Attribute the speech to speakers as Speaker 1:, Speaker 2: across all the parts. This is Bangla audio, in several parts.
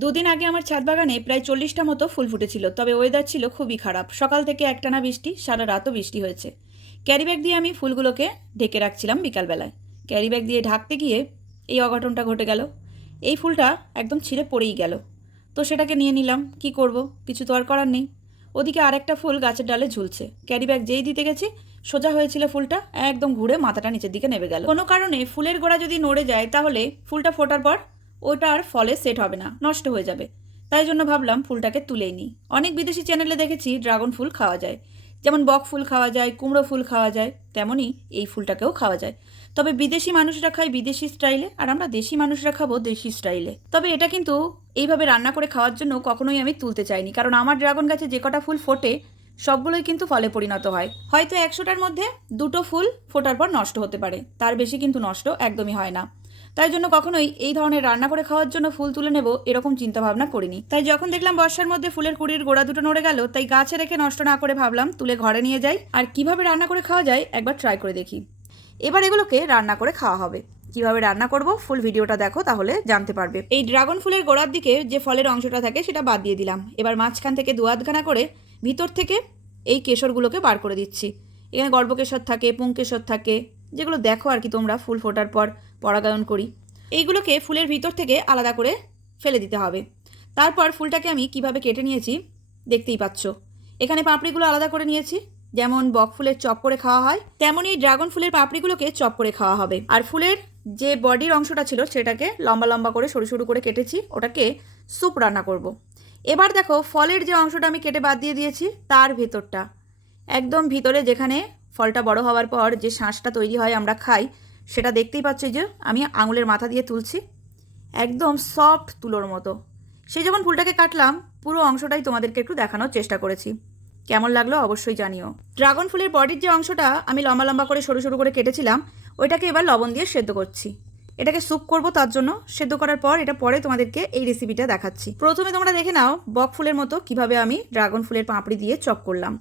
Speaker 1: দুদিন আগে আমার ছাদ বাগানে প্রায় চল্লিশটা মতো ফুল ফুটেছিল, তবে ওয়েদার ছিল খুবই খারাপ। সকাল থেকে একটানা বৃষ্টি, সারা রাতও বৃষ্টি হয়েছে। ক্যারি ব্যাগ দিয়ে আমি ফুলগুলোকে ঢেকে রাখছিলাম বিকালবেলায়। ক্যারি ব্যাগ দিয়ে ঢাকতে গিয়ে এই অঘটনটা ঘটে গেল। এই ফুলটা একদম ছিঁড়ে পড়েই গেল। তো সেটাকে নিয়ে নিলাম, কি করব? কিছু তো আর করার নেই। ওদিকে আরেকটা ফুল গাছের ডালে ঝুলছে। ক্যারি ব্যাগ যেই দিতে গেছি, সোজা হয়েছিল ফুলটা, একদম ঘুরে মাথাটা নিচের দিকে নেমে গেল। কোনো কারণে ফুলের গোড়া যদি নড়ে যায়, তাহলে ফুলটা ফোটার পর ওটা আর ফলে সেট হবে না, নষ্ট হয়ে যাবে। তাই জন্য ভাবলাম ফুলটাকে তুলেই নিই। অনেক বিদেশি চ্যানেলে দেখেছি ড্রাগন ফুল খাওয়া যায়। যেমন বক ফুল খাওয়া যায়, কুমড়ো ফুল খাওয়া যায়, তেমনই এই ফুলটাকেও খাওয়া যায়। তবে বিদেশি মানুষরা খায় বিদেশি স্টাইলে আর আমরা দেশি মানুষরা খাব দেশি স্টাইলে তবে এটা কিন্তু এইভাবে রান্না করে খাওয়ার জন্য কখনোই আমি তুলতে চাইনি, কারণ আমার ড্রাগন গাছে যে কটা ফুল ফোটে, সবগুলোই কিন্তু ফলে পরিণত হয়। হয়তো একশোটার মধ্যে দুটো ফুল ফোটার পর নষ্ট হতে পারে, তার বেশি কিন্তু নষ্ট একদমই হয় না। তাই জন্য কখনোই এই ধরনের রান্না করে খাওয়ার জন্য ফুল তুলে নেব এরকম চিন্তা ভাবনা করিনি। তাই যখন দেখলাম বর্ষার মধ্যে ফুলের কুড়ির গোড়া দুটো নড়ে গেল, তাই গাছে রেখে নষ্ট না করে ভাবলাম তুলে ঘরে নিয়ে যাই আর কীভাবে রান্না করে খাওয়া যায় একবার ট্রাই করে দেখি। এবার এগুলোকে রান্না করে খাওয়া হবে। কীভাবে রান্না করব ফুল ভিডিওটা দেখো তাহলে জানতে পারবে। এই ড্রাগন ফুলের গোড়ার দিকে যে ফলের অংশটা থাকে সেটা বাদ দিয়ে দিলাম। এবার মাঝখান থেকে দু আধখানা করে ভিতর থেকে এই কেশরগুলোকে বার করে দিচ্ছি। এখানে গর্ভকেশর থাকে, পুংকেশর থাকে, যেগুলো দেখো আর কি তোমরা ফুল ফোটার পর। পরাগায়ন করি। এইগুলোকে ফুলের ভিতর থেকে আলাদা করে ফেলে দিতে হবে। তারপর ফুলটাকে আমি কীভাবে কেটে নিয়েছি দেখতেই পাচ্ছ। এখানে পাপড়িগুলো আলাদা করে নিয়েছি, যেমন বক ফুলের চপ করে খাওয়া হয় তেমনই ড্রাগন ফুলের পাপড়িগুলোকে চপ করে খাওয়া হবে। আর ফুলের যে বডির অংশটা ছিল সেটাকে লম্বা লম্বা করে সরু সরু করে কেটেছি, ওটাকে স্যুপ রান্না করব। এবার দেখো ফলের যে অংশটা আমি কেটে বাদ দিয়ে দিয়েছি, তার ভেতরটা। একদম ভিতরে যেখানে ফলটা বড় হওয়ার পর যে শাঁসটা তৈরি হয় আমরা খাই সেটা দেখতেই পাচ্ছ যে আমি আঙুলের মাথা দিয়ে তুলছি, একদম সফট তুলোর মতো। সেই যখন ফুলটাকে কাটলাম, পুরো অংশটাই তোমাদেরকে একটু দেখানোর চেষ্টা করেছি। কেমন লাগল অবশ্যই জানিও। ড্রাগন ফুলের বডির যে অংশটা আমি লম্বা লম্বা করে সরু সরু করে কেটেছিলাম, ওইটাকে এবার লবণ দিয়ে সেদ্ধ করছি। এটাকে স্যুপ করব তার জন্য। সেদ্ধ করার পর এটা পরে তোমাদেরকে এই রেসিপিটা দেখাচ্ছি। প্রথমে তোমরা দেখে নাও বক ফুলের মতো কীভাবে আমি ড্রাগন ফুলের পাঁপড়ি দিয়ে চপ করলাম।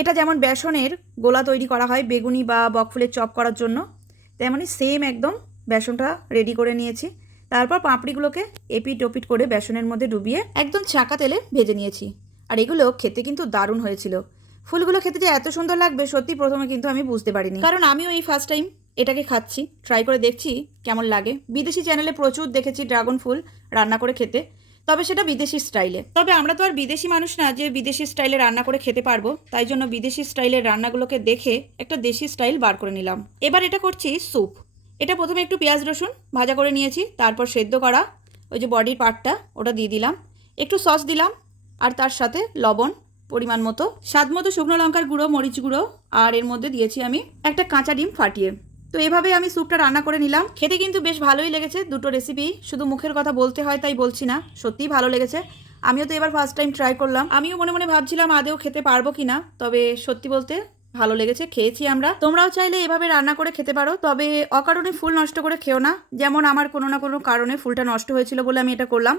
Speaker 1: এটা যেমন বেসনের গোলা তৈরি করা হয় বেগুনি বা বক ফুলের চপ করার জন্য তেমনই সেম একদম বেসনটা রেডি করে নিয়েছি। তারপর পাপড়িগুলোকে এপিট ওপিট করে বেসনের মধ্যে ডুবিয়ে একদম ছাঁকা তেলে ভেজে নিয়েছি। আর এগুলো খেতে কিন্তু দারুণ হয়েছিল। ফুলগুলো খেতে যে এত সুন্দর লাগবে সত্যি প্রথমে কিন্তু আমি বুঝতে পারিনি। কারণ আমিও এই ফার্স্ট টাইম এটাকে খাচ্ছি। ট্রাই করে দেখছি কেমন লাগে। বিদেশি চ্যানেলে প্রচুর দেখেছি ড্রাগন ফুল রান্না করে খেতে। তবে সেটা বিদেশি স্টাইলে। তবে আমরা তো আর বিদেশি মানুষ না যে বিদেশি স্টাইলে রান্না করে খেতে পারব, তাই জন্য বিদেশি স্টাইলের রান্নাগুলোকে দেখে একটা দেশি স্টাইল বার করে নিলাম। এবার এটা করছি স্যুপ। এটা প্রথমে একটু পেঁয়াজ রসুন ভাজা করে নিয়েছি, তারপর সেদ্ধ করা ওই যে বডির পার্টটা ওটা দিয়ে দিলাম। একটু সস দিলাম, আর তার সাথে লবণ পরিমাণ মতো, স্বাদ মতো শুকনো লঙ্কার গুঁড়ো, মরিচ গুঁড়ো, আর এর মধ্যে দিয়েছি আমি একটা কাঁচা ডিম ফাটিয়ে। তো এভাবে আমি স্যুপটা রান্না করে নিলাম। খেতে কিন্তু বেশ ভালোই লেগেছে দুটো রেসিপি শুধু মুখের কথা বলতে হয় তাই বলছি না, সত্যিই ভালো লেগেছে। আমিও তো এবার ফার্স্ট টাইম ট্রাই করলাম। আমিও মনে মনে ভাবছিলাম আদেও খেতে পারব কি না তবে সত্যি বলতে ভালো লেগেছে, খেয়েছি আমরা। তোমরাও চাইলে এভাবে রান্না করে খেতে পারো, তবে অকারণে ফুল নষ্ট করে খেও না। যেমন আমার কোনো না কোনো কারণে ফুলটা নষ্ট হয়েছিল বলে আমি এটা করলাম।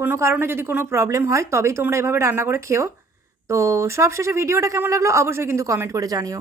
Speaker 1: কোনো কারণে যদি কোনো প্রবলেম হয়, তবেই তোমরা এভাবে রান্না করে খেও। তো সবশেষে ভিডিওটা কেমন লাগল, অবশ্যই কিন্তু কমেন্ট করে জানিও।